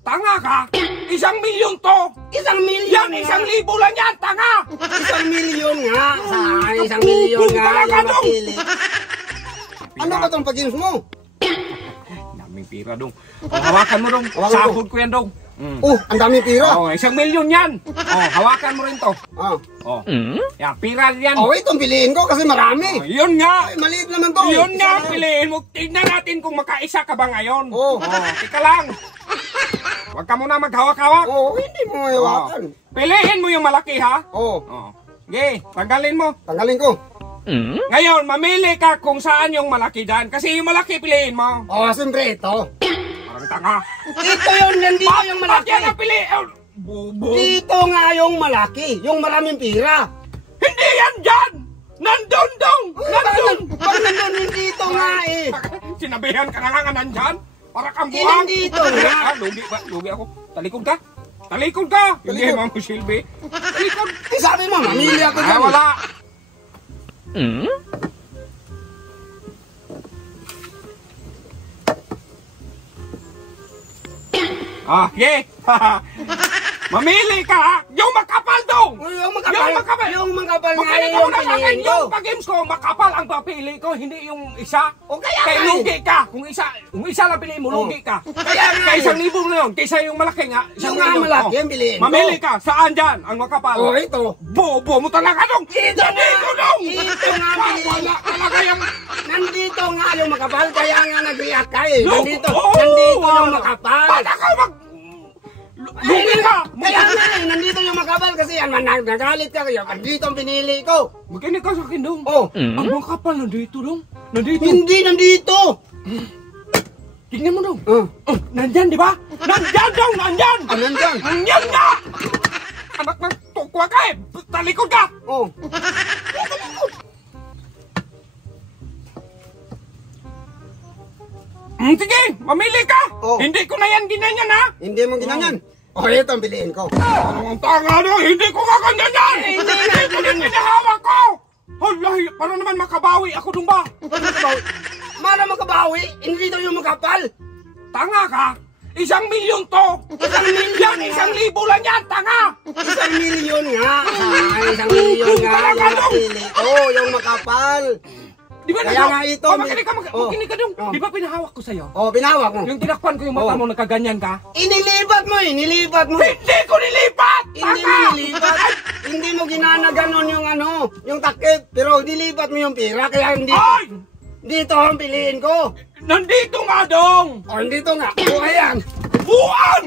Tanga ka? 1,000,000 to! 1,000,000 Yan, nga. 1,000,000 lang yan, tanga! 1,000,000 nga. Sa 1,000,000 nga Talaga yung dong. napili. Ano ba itong pag-games mo? Daming pira dong. Hawakan mo dong. Hawakan ko. Sahod ko yan dong. Ang daming pira. Oh, 1,000,000 yan. Oh, hawakan mo rin to. Oh. Yan, pira yan. Itong piliin ko kasi marami. Yun nga. Ay, maliit naman to. Yun Isa nga, lang. piliin mo. Tignan natin kung makaisa ka ba ngayon. Tika lang. Huwag ka muna maghawak-hawak. Hindi mo hawakan. Piliin mo yung malaki, ha? Oh. Okay, tanggalin mo. Tanggalin ko. Ngayon, mamili ka kung saan yung malaki dyan. Kasi yung malaki, piliin mo. Siyempre ito. Parang tanga. Dito yun, nandito yung malaki. Bakit yan ang piliin? Bubo. Dito nga yung malaki. Yung maraming pira. Hindi yan dyan! Nandun dong! Nandun! Pag nandun, dito nga eh. Sinabihan ka na nga nandyan? Para kang buwang. Nandito nga. Lugi ba? Lugi ako. Talikod ka? Talikod ka! Hindi, Ma'am Silvi. Talikod. Sabi mo, mamili ako dyan. Wala. Okay. Mamili ka, ha? Yung makapal dong! Yung makapal. Yung makapal nga Makinig yung mo na sa akin, piliin ko. yung pag-games ko, makapal ang papili ko, hindi yung isa. Kaya Kaya nga eh. lugi ka. Kung isa lang piliin mo, lugi ka. Kaya nga Kaya eh. 1,000 na yun. Kaysa yung malaki nga. Yung nga malaki, yung piliin ko. Mamili ka. Saan dyan ang makapal? Ito. Bobo mo talaga dong. Ito nga. dong. Ito nga piliin. Wala talaga yung... Nandito nga yung makapal, kaya nga nag-react ka eh. No. Nandito Oh, yung makapal. Ba't ako lugi ka. Kaya nga eh, nandito yung makapal kasi yan, nagalit ka kaya. Nandito ang pinili ko. Makinig ka sa akin dong. Ang makapal nandito dong. Nandito. Hindi nandito. Tingnan mo dong. Nandyan, di ba? Nandyan dong, nandyan. Nandyan. Nandyan nga. Anak ng tukwa ka eh. Talikod ka. Sige, mamili ka. Hindi ko na yan ginanyan, ha? Hindi mo ginanyan. Ito ang piliin ko. Ang tanga no, hindi ko nga ganyan yan. Hindi ko yan pinahawak ko. Hala, para naman makabawi ako dong ba? Para makabawi, hindi daw yung makapal. Tanga ka. 1,000,000 to. 1,000,000 yan, 1,000,000 lang yan, tanga. 1,000,000 nga. 1,000,000 nga yung napili ko, yung makapal. Di ba Kaya nga ito. Makinig ka dong. Di ba pinahawak ko sa'yo? Pinawak mo. Yung tinakpan ko yung mata mo, nagkaganyan ka? Inilipat mo. Hindi ko nilipat! Hindi mo nilipat. Hindi mo ginana ganon yung yung takip. Pero nilipat mo yung pira, kaya hindi. Ay! Dito ang piliin ko. Nandito nga dong! Dito nga. Ayan. Buwan!